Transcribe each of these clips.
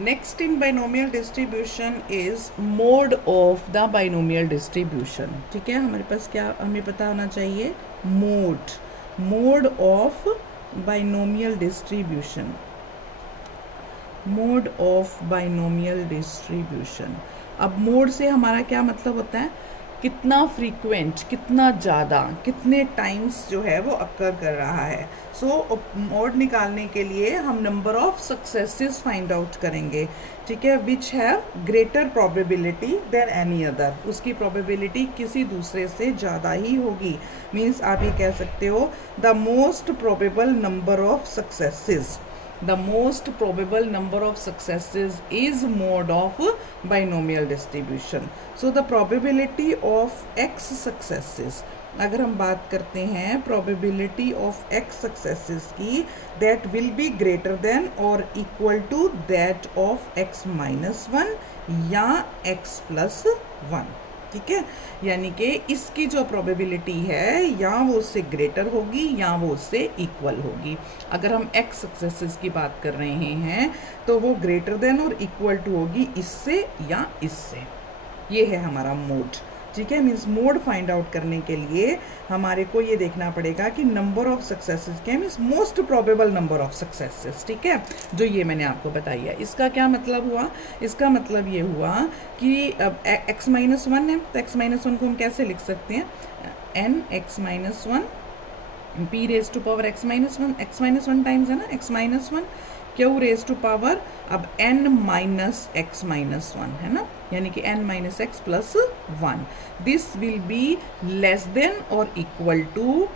Next in binomial distribution is mode of the binomial distribution. ठीक है, हमारे पास क्या हमें पता होना चाहिए, mode of binomial distribution, mode of binomial distribution. अब मोड से हमारा क्या मतलब होता है, कितना फ्रीक्वेंट, कितना ज़्यादा, कितने टाइम्स जो है वो अकर कर रहा है। सो मोड निकालने के लिए हम number of successes find out करेंगे। ठीक है, which have greater probability than any other, उसकी प्रोबेबिलिटी किसी दूसरे से ज़्यादा ही होगी। मीन्स आप ये कह सकते हो the most probable number of successes, the most probable number of successes is mode of binomial distribution. So the probability of x successes, अगर हम बात करते हैं probability of x successes की, that will be greater than or equal to that of x minus 1 या x plus 1। ठीक है, यानी कि इसकी जो प्रोबेबिलिटी है या वो उससे ग्रेटर होगी या वो उससे इक्वल होगी। अगर हम एक्स सक्सेसेस की बात कर रहे हैं तो वो ग्रेटर देन और इक्वल टू होगी इससे या इससे। ये है हमारा मोड। ठीक है, मीन्स मोड फाइंड आउट करने के लिए हमारे को ये देखना पड़ेगा कि नंबर ऑफ सक्सेसेस क्या है, means most probable number of successes. ठीक है, जो ये मैंने आपको बताई है। इसका क्या मतलब हुआ, इसका मतलब ये हुआ कि अब x माइनस 1 है तो x माइनस 1 को हम कैसे लिख सकते हैं, n x minus 1 p raise to power x minus 1 times है ना x minus 1 q raise to power अब n माइनस x माइनस 1 है ना, यानी कि n minus x plus 1। This will be less than और इक्वल टू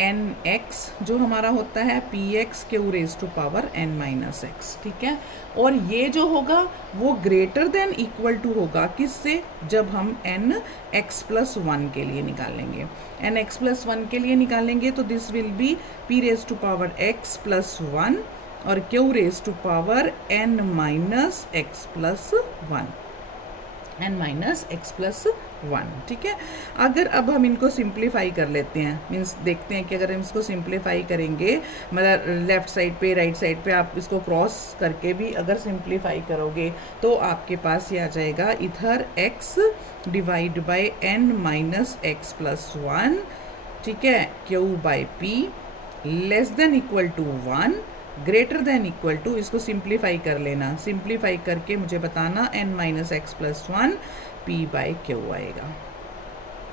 nx जो हमारा होता है px q raise to power n minus x. ठीक है, और ये जो होगा वो ग्रेटर देन इक्वल टू होगा किससे, जब हम n x प्लस 1 के लिए निकालेंगे। n x प्लस 1 के लिए निकालेंगे तो this will be p raise to power x plus 1 और q raise to power n minus x plus 1, n minus x plus 1। ठीक है, अगर अब हम इनको सिंप्लीफाई कर लेते हैं, मीन्स देखते हैं कि अगर हम इसको सिंप्लीफाई करेंगे, मतलब लेफ्ट साइड पे राइट साइड पे आप इसको क्रॉस करके भी अगर सिंप्लीफाई करोगे तो आपके पास ये आ जाएगा इधर x divide by n minus x plus 1। ठीक है, q by p less than equal to 1 greater than equal to, इसको सिंप्लीफाई कर लेना, सिंप्लीफाई करके मुझे बताना n minus x plus 1 p by q आएगा।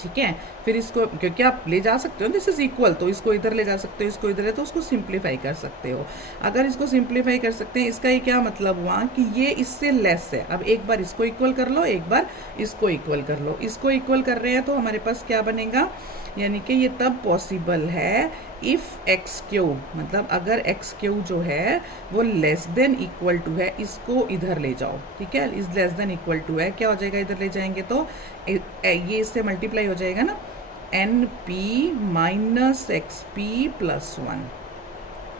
ठीक है, फिर इसको क्योंकि आप ले जा सकते हो दिस इज इक्वल, तो इसको इधर ले जा सकते हो, इसको इधर है तो उसको सिंप्लीफाई कर सकते हो। अगर इसको सिंप्लीफाई कर सकते हैं, इसका ये क्या मतलब हुआ कि ये इससे लेस है। अब एक बार इसको इक्वल कर लो, एक बार इसको इक्वल कर लो। इसको इक्वल कर रहे हैं तो हमारे पास क्या बनेगा, यानी कि ये तब पॉसिबल है इफ़ एक्स क्यू, मतलब अगर एक्स क्यू जो है वो लेस देन इक्वल टू है, इसको इधर ले जाओ। ठीक है, इस लेस देन इक्वल टू है, क्या हो जाएगा, इधर ले जाएंगे तो ये इससे मल्टीप्लाई हो जाएगा ना, n p minus x p plus 1।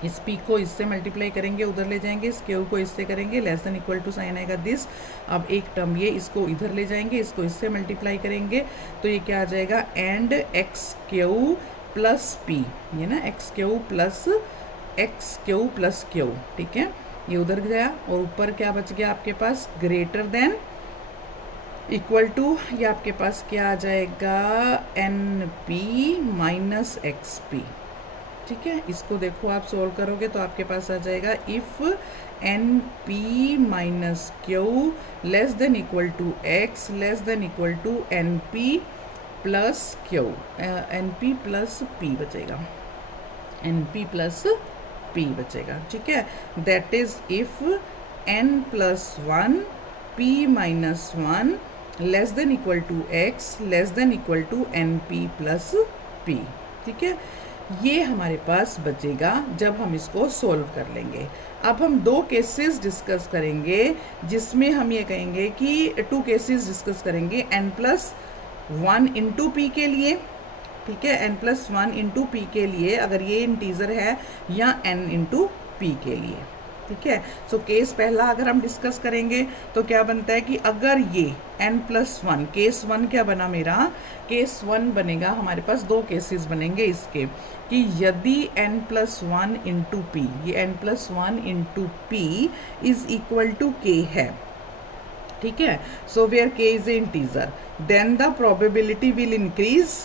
इस p को इससे मल्टीप्लाई करेंगे, उधर ले जाएंगे, इस q को इससे करेंगे, less than equal to sign आएगा दिस। अब एक टर्म ये, इसको इधर ले जाएंगे, इसको इससे मल्टीप्लाई करेंगे तो ये क्या आ जाएगा, and x Q plus P, ये ना एक्स क्यू प्लस क्यू। ठीक है, ये उधर गया और ऊपर क्या बच गया आपके पास, ग्रेटर देन इक्वल टू, ये आपके पास क्या आ जाएगा, n p minus x p. ठीक है, इसको देखो आप सोल्व करोगे तो आपके पास आ जाएगा if n p minus q less than equal to x less than equal to n p plus q, n p plus p बचेगा, एन पी प्लस पी बचेगा। ठीक है, that is if n plus 1 p minus 1 less than equal to x less than equal to n p plus p. ठीक है, ये हमारे पास बचेगा जब हम इसको सोल्व कर लेंगे। अब हम दो केसेस डिस्कस करेंगे जिसमें हम ये कहेंगे कि टू केसेस डिस्कस करेंगे n प्लस 1 इंटू पी के लिए। ठीक है, n प्लस 1 इंटू पी के लिए, अगर ये इंटीजर है, या n इंटू पी के लिए। ठीक है। सो केस पहला अगर हम डिस्कस करेंगे तो क्या बनता है कि अगर ये n+1, केस 1 क्या बना मेरा, केस 1 बनेगा हमारे पास, दो केसेस बनेंगे इसके कि यदि n+1 इंटू पी, ये n+1 into p is equal to k है, ठीक है। So where k is a integer, then the probability will increase,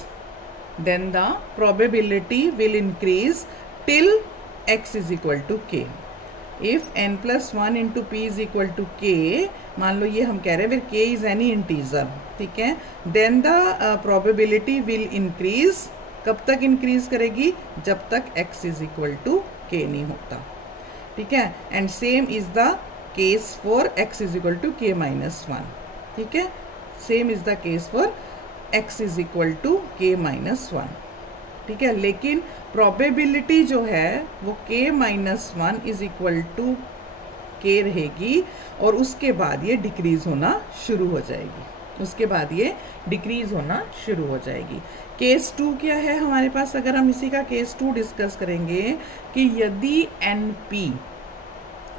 then the probability will increase till x is equal to k. If n+1 into p is equal to k, मान लो ये हम कह रहे हैं where k is any integer, ठीक है, then the probability will increase, कब तक increase करेगी, जब तक x is equal to k नहीं होता, ठीक है। and same is the case for x is equal to k-1, ठीक है, same is the case for x is equal to k-1, ठीक है। लेकिन प्रोबेबिलिटी जो है वो k-1 is equal to k रहेगी और उसके बाद ये डिक्रीज होना शुरू हो जाएगी, उसके बाद ये डिक्रीज होना शुरू हो जाएगी। केस 2 क्या है हमारे पास, अगर हम इसी का केस 2 डिस्कस करेंगे कि यदि np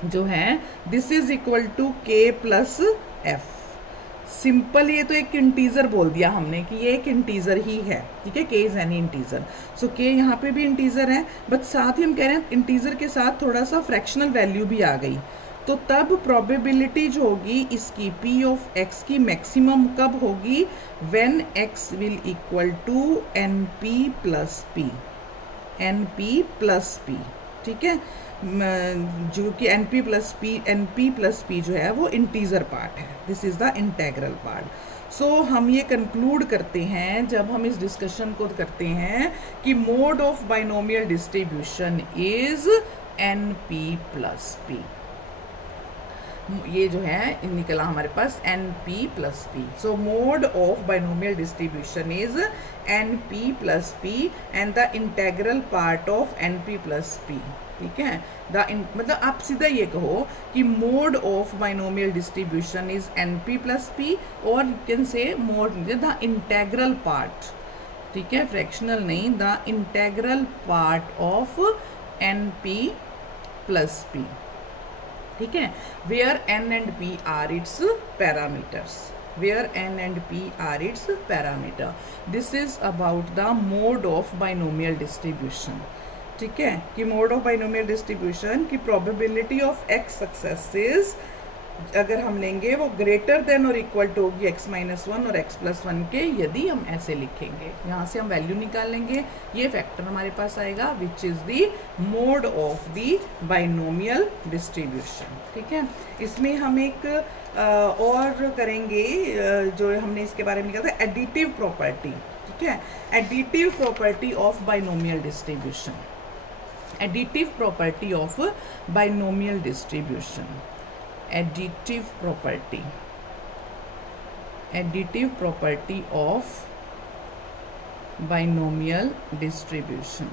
जो है this is equal to k plus f, simple ये तो एक इंटीजर बोल दिया हमने कि ये एक इंटीजर ही है, ठीक है, k is any integer. So k यहाँ पे भी इंटीजर है, बट साथ ही हम कह रहे हैं इंटीजर के साथ थोड़ा सा फ्रैक्शनल वैल्यू भी आ गई, तो तब प्रोबेबिलिटी जो होगी इसकी p ऑफ x की मैक्सिमम कब होगी, when x will equal to np plus p, ठीक है, जो कि np प्लस p जो है वो इंटीजर पार्ट है, this is the integral part. So हम ये कंक्लूड करते हैं जब हम इस डिस्कशन को करते हैं कि mode of binomial distribution is np plus p, ये जो है निकला हमारे पास np plus p। So mode of binomial distribution is np plus p and the integral part of np plus p, ठीक है। मतलब आप सीधा ये कहो कि mode of binomial distribution is np plus p, और you can say mode the integral part, ठीक है, फ्रैक्शनल नहीं, the integral part of np plus p, ठीक है, where n and p are its parameters, where n and p are its parameter. This is about the mode of binomial distribution, ठीक है, कि mode of binomial distribution की probability of x successes अगर हम लेंगे वो ग्रेटर देन और equal to होगी x-1 और x+1 के, यदि हम ऐसे लिखेंगे, यहाँ से हम वैल्यू निकाल लेंगे, ये फैक्टर हमारे पास आएगा which is the mode of the binomial distribution, ठीक है। इसमें हम एक और करेंगे जो हमने इसके बारे में लिखा था, एडिटिव प्रॉपर्टी, ठीक है, additive property of binomial distribution, additive property of binomial distribution, additive property of binomial distribution,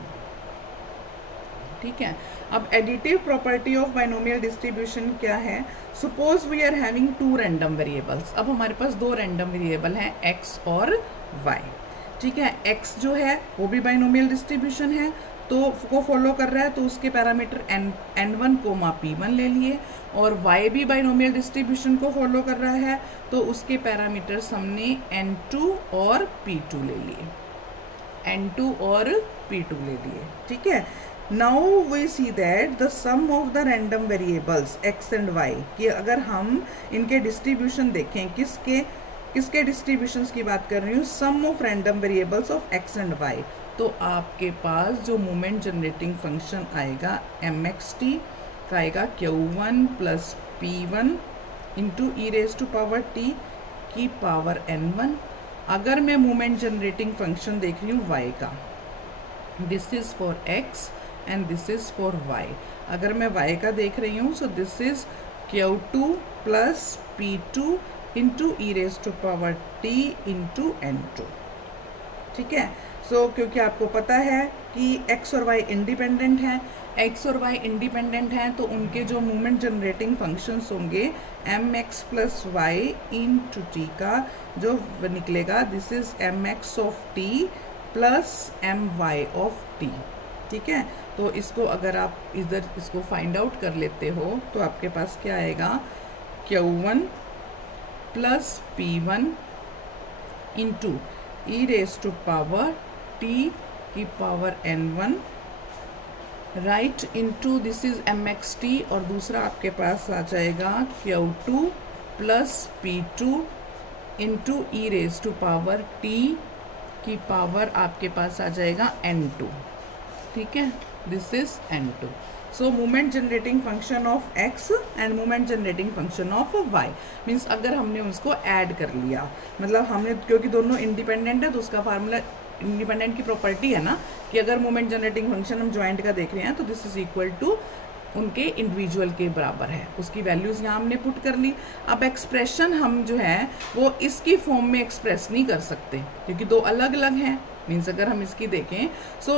ठीक है। अब additive property of binomial distribution क्या है, suppose we are having two random variables, अब हमारे पास दो रैंडम वेरिएबल हैं x और y, ठीक है। x जो है वो भी बाइनोमियल डिस्ट्रीब्यूशन है तो को फॉलो कर रहा है, तो उसके पैरामीटर n1, p1 ले लिए, और y भी बाइनोमियल डिस्ट्रीब्यूशन को फॉलो कर रहा है तो उसके पैरामीटर्स हमने n2 और p2 ले लिए, ठीक है। Now we see that the sum of the random variables x and y, कि अगर हम इनके डिस्ट्रीब्यूशन देखें, किसके डिस्ट्रीब्यूशंस की बात कर रही हूँ, sum of random variables of x and y, तो आपके पास जो मोमेंट जनरेटिंग फंक्शन आएगा mxt का आएगा q1 plus p1 into e⁻t की पावर n1। अगर मैं मोमेंट जनरेटिंग फंक्शन देख रही हूँ y का, this is for x and this is for y, अगर मैं y का देख रही हूँ so this is q2 plus p2 into e⁻t into n2, ठीक है। सो क्योंकि आपको पता है कि x और y इंडिपेंडेंट हैं, x और y इंडिपेंडेंट हैं, तो उनके जो मूवमेंट जनरेटिंग फंक्शंस होंगे mx plus y into t का जो निकलेगा, this is mx of t plus my of t, ठीक है। तो इसको अगर आप इधर इसको फाइंड आउट कर लेते हो तो आपके पास क्या आएगा, Q1 plus P1 into e raise to power T की power N1 right into this is MXT, और दूसरा आपके पास आ जाएगा Q2 plus P2 into e raise to power T की पावर आपके पास आ जाएगा N2, ठीक है, this is N2. So moment generating function of x and moment generating function of y means अगर हमने उसको ऐड कर लिया, मतलब हमने, क्योंकि दोनों इंडिपेंडेंट है तो उसका फार्मूला, इंडिपेंडेंट की प्रॉपर्टी है ना कि अगर मोमेंट जनरेटिंग फंक्शन हम ज्वाइंट का देख रहे हैं तो दिस इज इक्वल टू उनके इंडिविजुअल के बराबर है, उसकी वैल्यूज यहाँ हमने पुट कर ली. अब एक्सप्रेशन हम जो है वो इसकी फॉर्म में एक्सप्रेस नहीं कर सकते क्योंकि दो अलग अलग हैं. मीन्स अगर हम इसकी देखें सो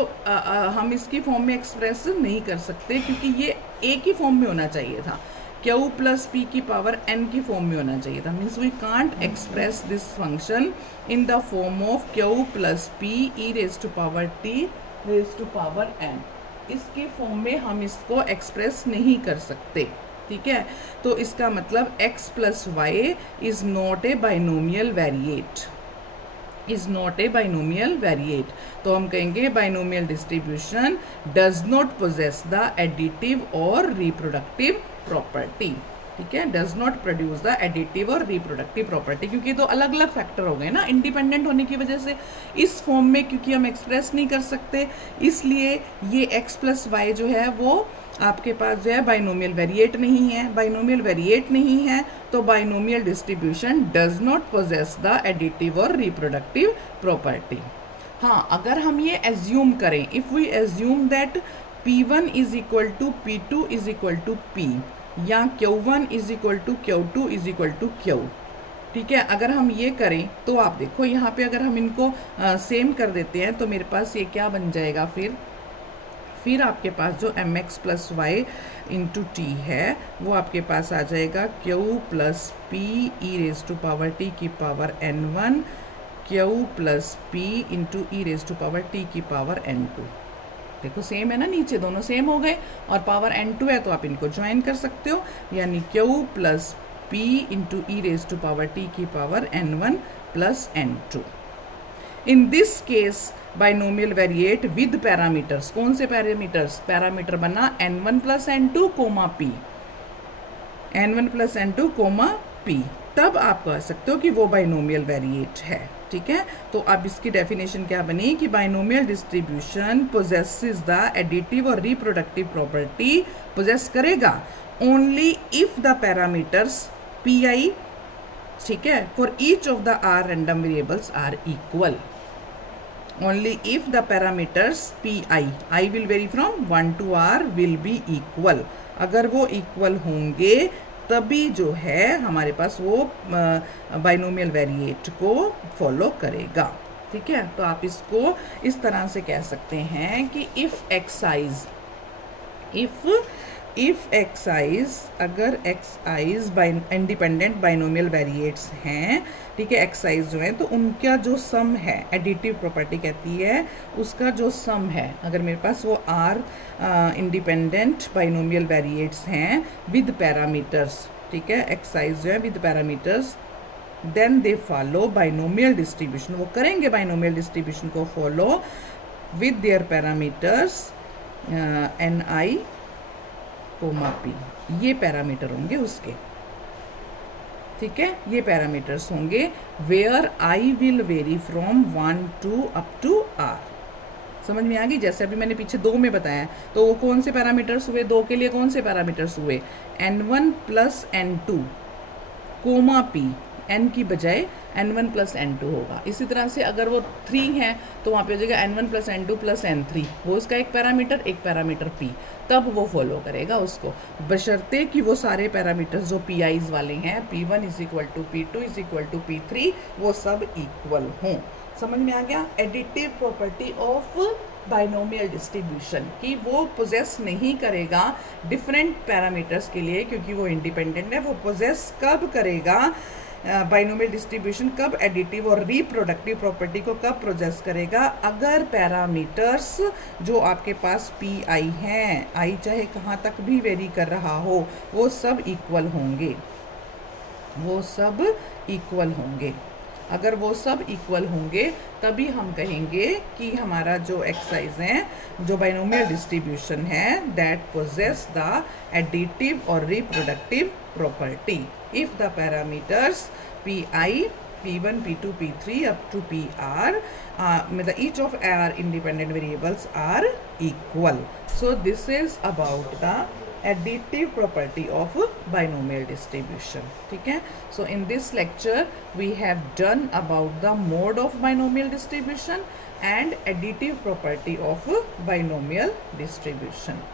हम इसकी फॉर्म में एक्सप्रेस नहीं कर सकते क्योंकि ये एक ही फॉर्म में होना चाहिए था, Q प्लस P की पावर N की फॉर्म में होना चाहिए था. Means we can't express this function in the form of Q plus P e raise to power T raise to power N. इसके फॉर्म में हम इसको एक्सप्रेस नहीं कर सकते, ठीक है. तो इसका मतलब x plus y is not a binomial variate, is not a binomial variate. तो हम कहेंगे binomial distribution does not possess the additive और रिप्रोडक्टिव प्रॉपर्टी, ठीक है, does not produce the additive और रिप्रोडक्टिव प्रॉपर्टी, क्योंकि तो अलग अलग फैक्टर हो गए ना इंडिपेंडेंट होने की वजह से. इस फॉर्म में क्योंकि हम एक्सप्रेस नहीं कर सकते इसलिए ये x प्लस वाई जो है वो आपके पास जो है बाइनोमियल वेरिएट नहीं है. बाइनोमियल वेरिएट नहीं है तो binomial distribution does not possess the additive और रिप्रोडक्टिव प्रॉपर्टी. हाँ, अगर हम ये एज्यूम करें, if we assume that P1 is equal to P2 is equal to P या Q1 is equal to Q2 is equal to Q, ठीक है. अगर हम ये करें तो आप देखो यहाँ पे अगर हम इनको सेम कर देते हैं तो मेरे पास ये क्या बन जाएगा, फिर आपके पास जो mx plus y into t है वो आपके पास आ जाएगा Q plus P e raise to power T की power N1 Q plus P into e raise to power T की पावर N2. देखो सेम है ना, नीचे दोनों सेम हो गए और पावर N2 है तो आप इनको ज्वाइन कर सकते हो, यानी Q plus P into e raise to power T की power N1 plus N2. In this case binomial variate with parameters. कौन से पैरामीटर्स? पैरामीटर बना N1 plus N2 comma P, N1 plus N2 comma P, तब आप कह सकते हो कि वो बाइनोमियल वेरिएट है, ठीक है. तो अब इसकी डेफिनेशन क्या बनी कि binomial distribution possesses the additive और रिप्रोडक्टिव प्रॉपर्टी, पोजेस करेगा only if the parameters Pi, ठीक है, for each of the R random variables are equal. Only if the parameters Pi, I will vary from 1 to R will be equal. अगर वो equal होंगे तभी जो है हमारे पास वो बाइनोमियल वेरिएट को फॉलो करेगा, ठीक है. तो आप इसको इस तरह से कह सकते हैं कि इफ एक्साइज अगर एक्साइज इंडिपेंडेंट बाइनोमियल वेरिएट्स हैं, ठीक है, एक्साइज जो है तो उनका जो सम है, एडिटिव प्रॉपर्टी कहती है उसका जो सम है, अगर मेरे पास वो R इंडिपेंडेंट बाइनोमियल वेरिएट्स हैं विद पैरामीटर्स, ठीक है, एक्साइज जो है with parameters, then they follow binomial distribution. वो करेंगे बाइनोमियल डिस्ट्रीब्यूशन को follow with their parameters Ni comma P. ये पैरामीटर होंगे उसके, ठीक है, ये पैरामीटर्स होंगे वेयर I will vary from 1 to up to R. समझ में आ गई? जैसे अभी मैंने पीछे 2 में बताया तो वो कौन से पैरामीटर्स हुए, 2 के लिए कौन से पैरामीटर्स हुए, N1 plus N2 comma P, N की बजाय N1 प्लस N2 होगा. इसी तरह से अगर वो 3 है तो वहाँ पे हो जाएगा N1 plus N2 plus N3, वो उसका एक पैरामीटर P, तब वो फॉलो करेगा उसको, बशर्ते कि वो सारे पैरामीटर्स जो PIs वाले हैं P1 is equal to P2 is equal to P3 वो सब इक्वल हों. समझ में आ गया? Additive property of binomial distribution कि वो पोजेस नहीं करेगा डिफरेंट पैरामीटर्स के लिए क्योंकि वो इंडिपेंडेंट है. वो पोजेस कब करेगा बाइनोमियल डिस्ट्रीब्यूशन कब एडिटिव और रिप्रोडक्टिव प्रॉपर्टी को कब प्रोजेस करेगा, अगर पैरामीटर्स जो आपके पास पी आई हैं, आई चाहे कहाँ तक भी वेरी कर रहा हो, वो सब इक्वल होंगे, वो सब इक्वल होंगे। अगर वो सब इक्वल होंगे तभी हम कहेंगे कि हमारा जो एक्सरसाइज है, जो बाइनोमियल डिस्ट्रीब्यूशन है, दैट पोजेस द एडिटिव और reproductive property if the parameters P I, P1, P2, P3 up to PR, each of our independent variables are equal. So this is about the additive property of binomial distribution. ठीक है? So in this lecture we have done about the mode of binomial distribution and additive property of binomial distribution.